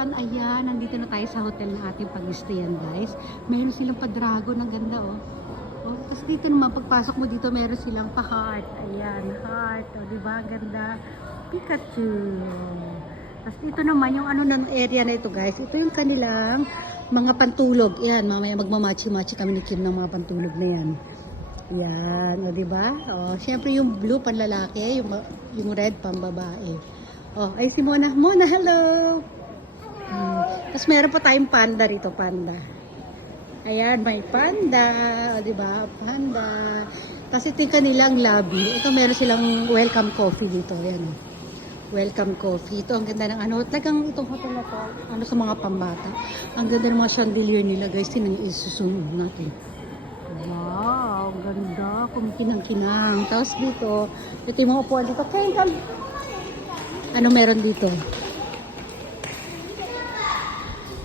everyone! Ayan, nandito na tayo sa hotel na ating pag-stayan, guys. Meron silang pa-dragon, ang ganda, oh. Oh, tapos dito naman, pagpasok mo dito, meron silang pa-heart. Ayan, heart. Oh, diba? Ang ganda. Pikachu. Tapos dito naman, yung ano ng area na ito, guys. Ito yung kanilang mga pantulog. Ayan, mamaya magmamachi-machi kami ni Kim ng mga pantulog na yan. Yan, o diba? O, syempre yung blue panlalaki, yung red pambabae. O, ay si Mona. Mona, hello! Tapos meron pa tayong panda rito, panda. Ayan, may panda. O diba? Panda. Tapos ito yung kanilang lobby. Ito meron silang welcome coffee dito. Ayan o. Welcome coffee. Ito ang ganda ng ano. Talagang itong hotel na to, ano sa mga pambata. Ang ganda ng mga chandelier nila, guys. Tinang isusunod natin. Wow, ganda. Kumikinang-kinang. Tapos dito, ito yung mga upuan dito. Ken, come. Ano meron dito?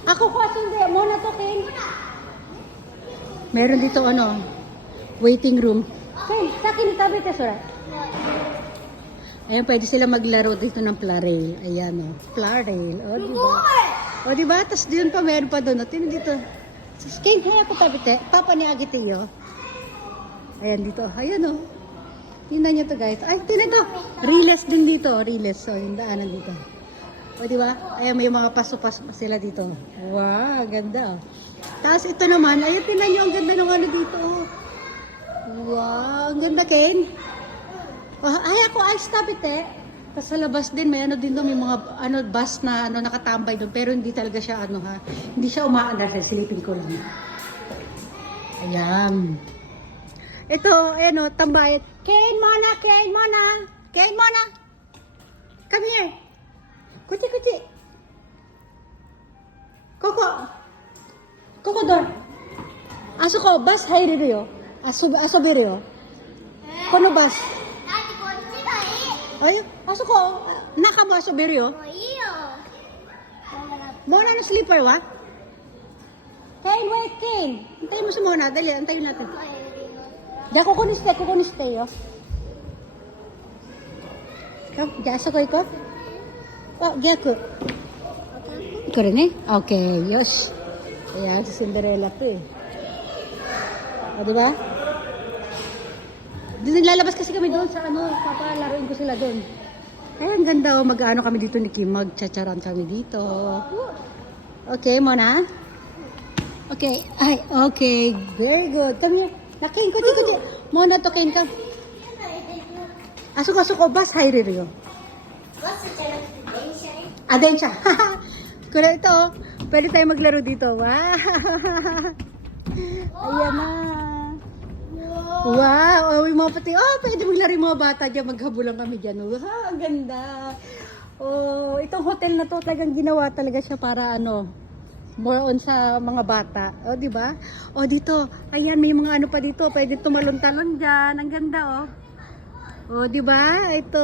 Ako ko hindi. Muna to, Ken. Meron dito ano, waiting room. Ken, sa akin itabi ito, Sura. Ayan, pwede sila maglaro dito ng Plarail. Ayan o, Plarail. O, diba? O, diba? Tapos doon pa, meron pa doon. O, tingnan dito. Ken, kaya ko tabite. Papa ni Agitiyo. Ayan dito. Ayan o. Tingnan nyo to, guys. Ay, tingnan to. Riles din dito. Riles. So, yung daanan dito. O, diba? Ayan, may mga paso-paso sila dito. Wow, ganda. Tapos ito naman. Ayan, tingnan nyo. Ang ganda ng ano dito. Wow, ang ganda, Ken. Oh, ay, ako, ay, tabite. Tapos sa labas din, may ano din doon, may mga ano, bus na ano, nakatambay doon. Pero hindi talaga siya, ano ha, hindi siya umaandar dahil silipin ko lang. Ayan. Ito, ayan o, tambay. Ken, Mona, Ken, Mona. Ken, Mona. Come here. Kuchi, kuchi. Koko. Koko doon. Aso ko, bus, hairirio. Asobirio. Kono bus. Ay, aso ko, naka mo asobirio. Mona na sleeper, wa? Ken, wait, Ken. Antayin mo si Mona. Dali, antayin natin. Diyan, kukuniste, yo. Ikaw, diyan, asa ko ikaw? Oh, diyan ko. Ikaw rin eh? Okay, yosh. Ayan, si Cinderella to eh. O, diba? Lalabas kasi kami doon sa ano, papalaruin ko sila doon. Ay, ang ganda oh, mag-ano kami dito ni Kim, mag-chacharan kami dito. Okay, Mona? Okay, ay, okay, very good. Kami, nakin ko, tiko, Mona to, Ken ka. Asok, bas, hi, Ririo. Adensya. Kaya ito, pwede tayo maglaro dito. Wow! Ayan na. Wow! Oh, yung mga pati, oh, pwede maglaro yung mga bata dyan. Maghabulan kami dyan. Oh, ha, ang ganda. Oh, itong hotel na to, talagang ginawa talaga siya para ano, more on sa mga bata. O, oh, di ba? O, oh, dito. Ayan, may mga ano pa dito. Pwede tumalon-talon dyan. Ang ganda, oh. O, oh, di ba? Ito.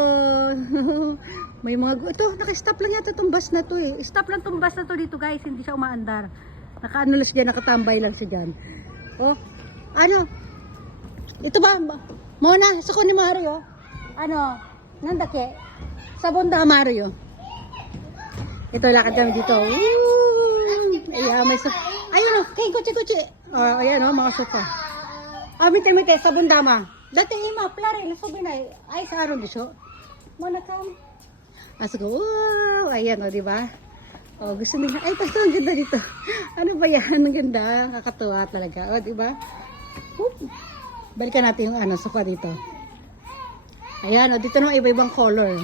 May mga, ito, naka-stop lang yata itong bus na to eh. Stop lang itong bus na to dito, guys. Hindi siya umaandar. Naka-ano lang siya, nakatambay lang siya dyan. O, oh, ano? Ito ba? Mona, sa ko ni Mario. Ano? Nandake? Sabon da Mario. Ito, lakad kami dito. Woo! Ayan, may sofa. Ayun o, kay kutsi-kutsi. Ayan o, mga sofa. Mite, sabon dama. Dati ima, plare, nasabi na. Ay, sa araw dito. Mona, come. Asa ko, wow! Ayan o, diba? O, gusto nila. Ay, pasto, ang ganda dito. Ano ba yan? Ang ganda. Kakatuwa talaga. O, diba? Whoop. Balikan natin yung ano, sofa dito. Ayan, o, dito naman iba-ibang color.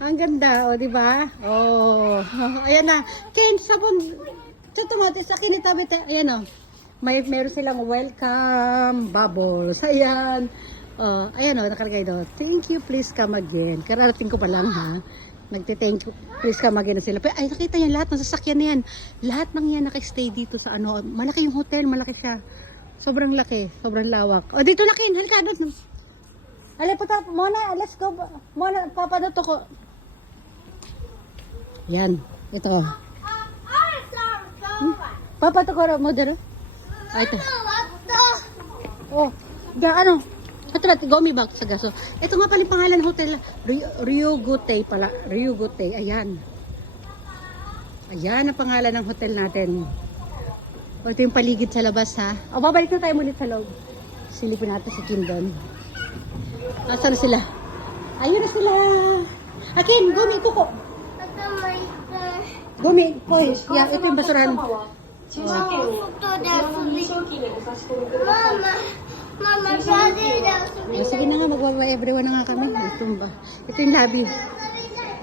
Ang ganda, o, diba? Oh, ayan na. Ken, sabon. Tutumati sa kinitabit. Ayan, o. Meron silang welcome bubbles. Ayan. Oh, ayan, o, nakalagay doon. Thank you, please come again. Kararating ko pa lang, ha. Nagte-thank you, please come again na sila. Pero, ay, nakita yan, lahat ng sasakyan na yan. Lahat ng yan nakistay dito sa ano. Malaki yung hotel, malaki siya. Sobrang laki, sobrang lawak. O, dito laki, halika doon. Alay, puta, Mona, let's go. Mona, papadoto ko. Yan, ito. Papadoto ko, modero. Ay, ito. Oh, diyan, ano? Ito natin, gummy bag sa gaso. Ito nga pala yung pangalan hotel. Ryugotei pala. Ryugotei, ayan. Ayan ang pangalan ng hotel natin. O, ito yung paligid sa labas ha. O, babalik na tayo ulit sa loob. Silipin natin si Kim doon. Asan na sila? Ayun na sila. Akin, gumi, kuko. Gumi, koy. Yeah, ito yung basurahan. Mama, daddy daw. O, sige na nga, magbaba everyone na nga kami. Ito yung lobby.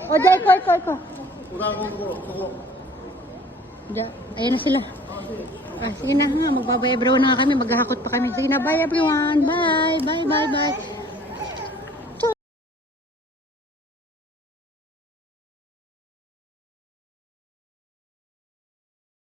O, Jai, koy. Ayan na sila. Sige na nga, magbaba everyone na nga kami. Maghahakot pa kami. Sige na, bye everyone. Bye.